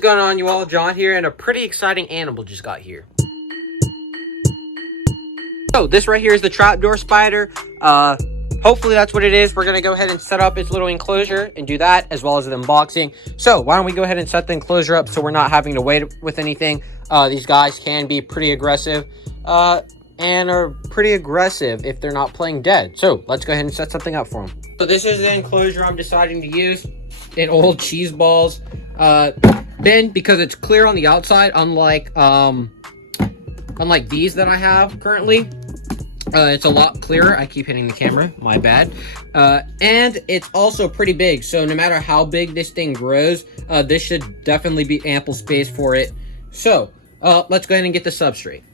What's going on, you all? John here, and a pretty exciting animal just got here. So this right here is the trapdoor spider. Hopefully that's what it is. We're gonna go ahead and set up its little enclosure and do that, as well as the unboxing. So why don't we go ahead and set the enclosure up so we're not having to wait with anything. These guys can be pretty aggressive, and are pretty aggressive if they're not playing dead. So let's go ahead and set something up for them. So this is the enclosure I'm deciding to use. In old cheese balls bin, because it's clear on the outside, unlike these that I have currently. It's a lot clearer. I keep hitting the camera, my bad. And it's also pretty big, so no matter how big this thing grows, this should definitely be ample space for it. So let's go ahead and get the substrate.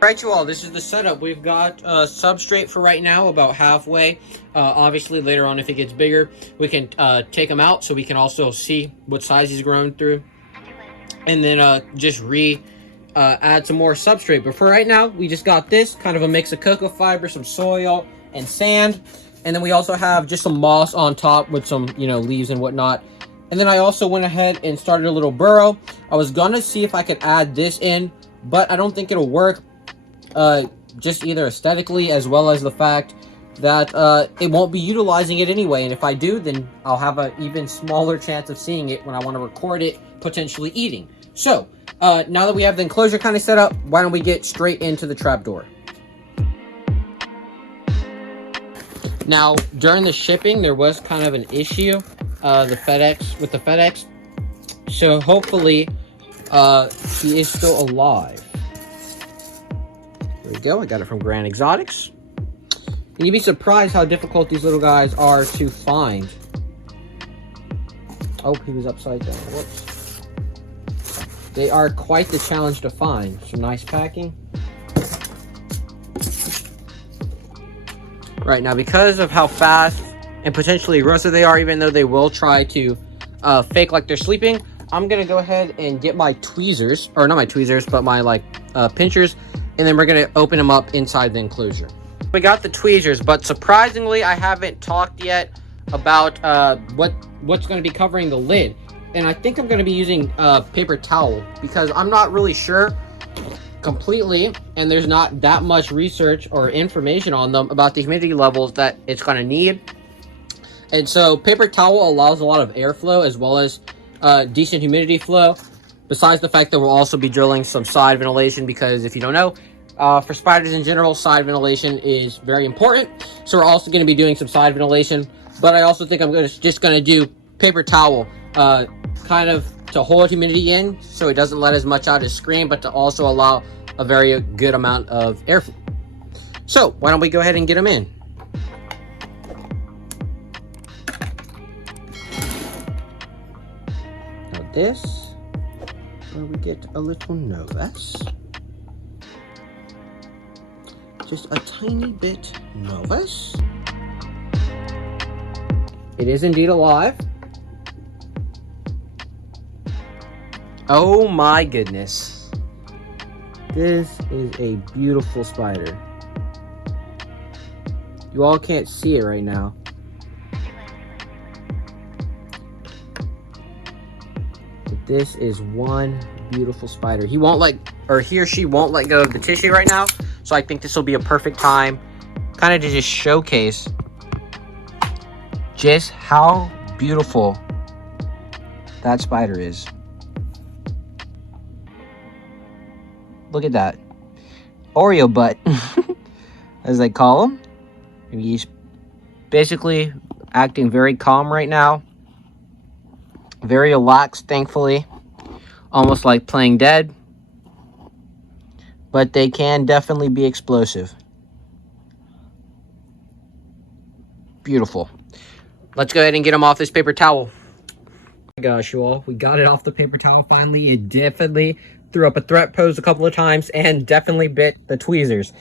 Alright, you all, this is the setup. We've got substrate for right now, about halfway. Obviously, later on, if it gets bigger, we can take him out so we can also see what size he's growing through. And then just add some more substrate. But for right now, we just got this, kind of a mix of cocoa fiber, some soil, and sand. And then we also have just some moss on top with some, leaves and whatnot. And then I also went ahead and started a little burrow. I was gonna see if I could add this in, but I don't think it'll work. Just either aesthetically as well as the fact that it won't be utilizing it anyway, and if I do, then I'll have an even smaller chance of seeing it when I want to record it, potentially eating. So now that we have the enclosure kind of set up, why don't we get straight into the trapdoor. Now during the shipping there was kind of an issue with the FedEx, so hopefully he is still alive. There we go. I got it from Grand Exotics. And you'd be surprised how difficult these little guys are to find. Oh, he was upside down. Whoops. They are quite the challenge to find. Some nice packing. Right, now because of how fast and potentially aggressive they are, even though they will try to fake like they're sleeping, I'm going to go ahead and get my tweezers. Or not my tweezers, but my pinchers. And then we're going to open them up inside the enclosure. We got the tweezers, but surprisingly, I haven't talked yet about what's going to be covering the lid. And I think I'm going to be using paper towel, because I'm not really sure completely, and there's not that much research or information on them about the humidity levels that it's going to need. And so paper towel allows a lot of airflow as well as decent humidity flow. Besides the fact that we'll also be drilling some side ventilation, because if you don't know, for spiders in general, side ventilation is very important. So we're also going to be doing some side ventilation. But I also think I'm just going to do paper towel, kind of to hold humidity in so it doesn't let as much out as screen, but to also allow a very good amount of airflow. So why don't we go ahead and get them in. Now this, where we get a little novus. Just a tiny bit novus. It is indeed alive. Oh my goodness. This is a beautiful spider. You all can't see it right now. This is one beautiful spider. He or she won't let go of the tissue right now. So I think this will be a perfect time kind of to just showcase just how beautiful that spider is. Look at that. Oreo butt, as they call him. And he's basically acting very calm right now. Very relaxed, thankfully. Almost like playing dead. But they can definitely be explosive. Beautiful. Let's go ahead and get them off this paper towel. Oh my gosh, you all. We got it off the paper towel finally. It definitely threw up a threat pose a couple of times and definitely bit the tweezers.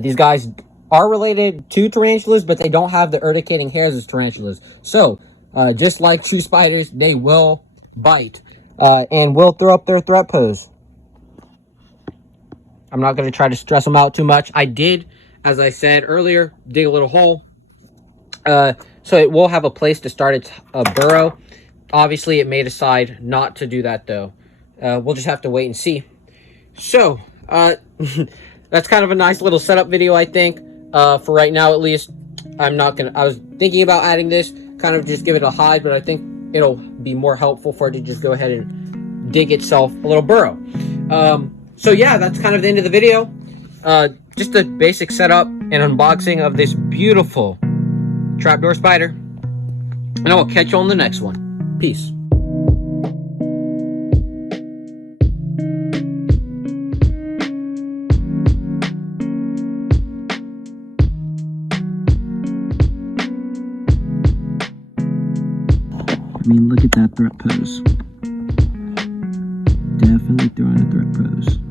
These guys are related to tarantulas, but they don't have the urticating hairs as tarantulas. So, just like true spiders, they will bite and will throw up their threat pose. I'm not going to try to stress them out too much. I did, as I said earlier, dig a little hole. So it will have a place to start its burrow. Obviously, it may decide not to do that, though. we'll just have to wait and see. So, that's kind of a nice little setup video, I think. For right now, at least. I was thinking about adding this, kind of just give it a hide, but I think it'll be more helpful for it to just go ahead and dig itself a little burrow. So yeah, that's kind of the end of the video. Just a basic setup and unboxing of this beautiful trapdoor spider. And I will catch you on the next one. Peace. I mean, look at that threat pose. Definitely throwing a threat pose.